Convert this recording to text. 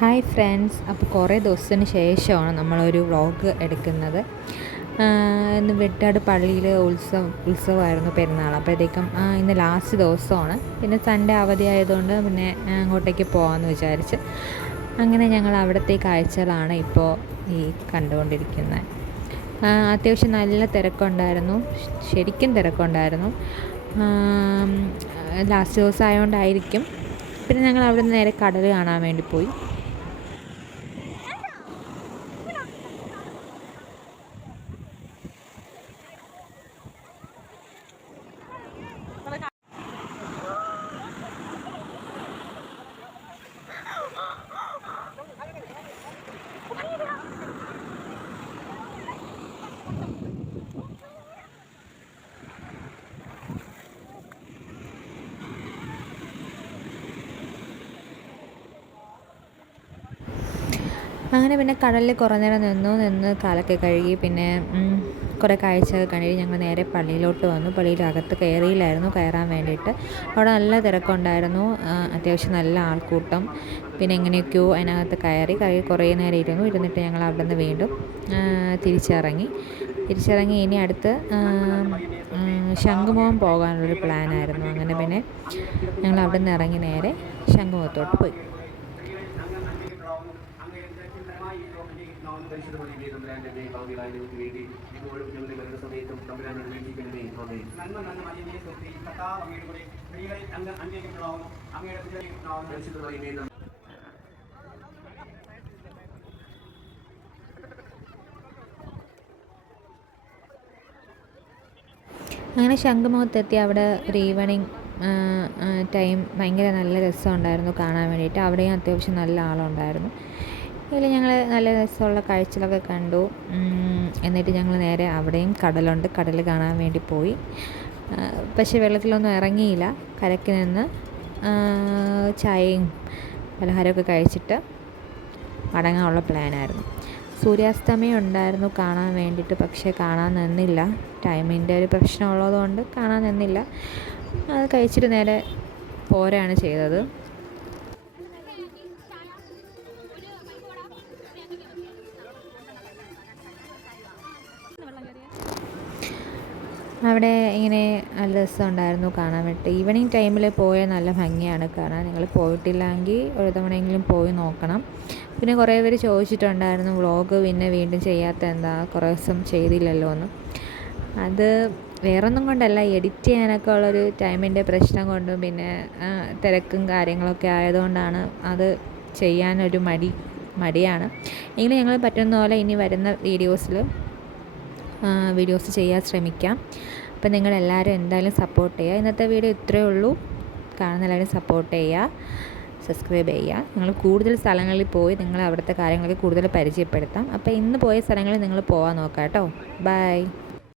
Hi friends. അപ്പോൾ കുറേ ദിവസത്തിന് ശേഷമാണ് നമ്മളൊരു വ്ളോഗ് എടുക്കുന്നത്. ഇന്ന് വെട്ടാട് പള്ളിയിൽ ഉത്സവം ഉത്സവമായിരുന്നു പെരുന്നാൾ. അപ്പോഴത്തേക്കും ഇന്ന് ലാസ്റ്റ് ദിവസമാണ്. പിന്നെ സൺഡേ അവധി ആയതുകൊണ്ട് പിന്നെ അങ്ങോട്ടേക്ക് പോകാമെന്ന് വിചാരിച്ച് അങ്ങനെ ഞങ്ങൾ അവിടുത്തെ കാഴ്ചകളാണ് ഇപ്പോൾ ഈ കണ്ടുകൊണ്ടിരിക്കുന്നത്. അത്യാവശ്യം നല്ല തിരക്കുണ്ടായിരുന്നു. ശരിക്കും തിരക്കുണ്ടായിരുന്നു. ലാസ്റ്റ് ദിവസം ആയതുകൊണ്ടായിരിക്കും. പിന്നെ ഞങ്ങൾ അവിടെ നിന്ന് നേരെ കടൽ കാണാൻ വേണ്ടി പോയി. അങ്ങനെ പിന്നെ കടലിൽ കുറേ നേരം നിന്നു നിന്ന് കാലൊക്കെ കഴുകി പിന്നെ കുറേ കാഴ്ച കഴുകി ഞങ്ങൾ നേരെ പള്ളിയിലോട്ട് വന്നു. പള്ളിയിൽ അകത്ത് കയറിയില്ലായിരുന്നു കയറാൻ വേണ്ടിയിട്ട്. അവിടെ നല്ല തിരക്കുണ്ടായിരുന്നു അത്യാവശ്യം നല്ല ആൾക്കൂട്ടം. പിന്നെ എങ്ങനെയൊക്കെയോ അതിനകത്ത് കയറി കയറി കുറേ നേരം ഇരുന്നു. ഇരുന്നിട്ട് ഞങ്ങൾ അവിടെ നിന്ന് വീണ്ടും തിരിച്ചിറങ്ങി. തിരിച്ചിറങ്ങി ഇനി അടുത്ത് ശംഖുമുഖം പോകാനുള്ളൊരു പ്ലാനായിരുന്നു. അങ്ങനെ പിന്നെ ഞങ്ങൾ അവിടെ നിന്ന് ഇറങ്ങി നേരെ ശംഖുമുഖത്തോട്ട് പോയി. പരിശുദ്ധമായ തമ്പുരാന്റെ ഭാവിയിലായതിനു വേണ്ടി ഇപ്പോഴും ഞങ്ങളുടെ മരണ സമയത്തും തമ്പുരാനോട് വേണ്ടിക്കണമേ ആമേ നന്മ നന്മ മരിയമേ സ്തുതി കർത്താവ് അങ്ങയുടെ കൂടെ സ്ത്രീകളിൽ അങ്ങ് അംഗീകരിക്കപ്പെടാവും അങ്ങയുടെ പരിശുദ്ധമായ അങ്ങനെ ശംഖുമുഖത്തെത്തി അവിടെ ഒരു ഈവനിങ് ടൈം ഭയങ്കര നല്ല രസമുണ്ടായിരുന്നു കാണാൻ വേണ്ടിയിട്ട്. അവിടെയും അത്യാവശ്യം നല്ല ആളുണ്ടായിരുന്നു. അതിൽ ഞങ്ങൾ നല്ല രസമുള്ള കാഴ്ചകളൊക്കെ കണ്ടു. എന്നിട്ട് ഞങ്ങൾ നേരെ അവിടെയും കടലുണ്ട്. കടൽ കാണാൻ വേണ്ടി പോയി. പക്ഷേ വെള്ളത്തിലൊന്നും ഇറങ്ങിയില്ല. കരയ്ക്ക് നിന്ന് ചായയും പലഹാരമൊക്കെ കഴിച്ചിട്ട് മടങ്ങാനുള്ള പ്ലാനായിരുന്നു. സൂര്യാസ്തമയം ഉണ്ടായിരുന്നു കാണാൻ വേണ്ടിയിട്ട് പക്ഷേ കാണാൻ നിന്നില്ല. ടൈമിന്റെ ഒരു പ്രശ്നമുള്ളതുകൊണ്ട് കാണാൻ നിന്നില്ല. അത് കഴിച്ചിട്ട് നേരെ പോരാണ് ചെയ്തത്. അവിടെ ഇങ്ങനെ നല്ല രസമുണ്ടായിരുന്നു കാണാൻ വേണ്ടി. ഈവനിങ് ടൈമിൽ പോയാൽ നല്ല ഭംഗിയാണ് കാണാൻ. നിങ്ങൾ പോയിട്ടില്ലെങ്കിൽ ഒരു തവണയെങ്കിലും പോയി നോക്കണം. പിന്നെ കുറേ പേര് ചോദിച്ചിട്ടുണ്ടായിരുന്നു വ്ളോഗ് പിന്നെ വീണ്ടും ചെയ്യാത്ത എന്താ? കുറേ ദിവസം ചെയ്തില്ലല്ലോ എന്ന്. അത് വേറൊന്നും കൊണ്ടല്ല എഡിറ്റ് ചെയ്യാനൊക്കെ ഉള്ളൊരു ടൈമിന്റെ പ്രശ്നം കൊണ്ടും പിന്നെ തിരക്കും കാര്യങ്ങളൊക്കെ ആയതുകൊണ്ടാണ് അത് ചെയ്യാനൊരു മടി മടിയാണ്. എങ്കിലും ഞങ്ങൾ പറ്റുന്ന പോലെ ഇനി വരുന്ന വീഡിയോസിൽ വീഡിയോസ് ചെയ്യാൻ ശ്രമിക്കാം. അപ്പോൾ നിങ്ങളെല്ലാവരും എന്തായാലും സപ്പോർട്ട് ചെയ്യുക. ഇന്നത്തെ വീഡിയോ ഇത്രയേ ഉള്ളൂ. കാണുന്ന എല്ലാവരും സപ്പോർട്ട് ചെയ്യുക. സബ്സ്ക്രൈബ് ചെയ്യുക. നിങ്ങൾ കൂടുതൽ സ്ഥലങ്ങളിൽ പോയി നിങ്ങൾ അവിടുത്തെ കാര്യങ്ങളൊക്കെ കൂടുതൽ പരിചയപ്പെടുത്താം. അപ്പോൾ ഇന്ന് പോയ സ്ഥലങ്ങളിൽ നിങ്ങൾ പോകാൻ നോക്കാം കേട്ടോ. ബൈ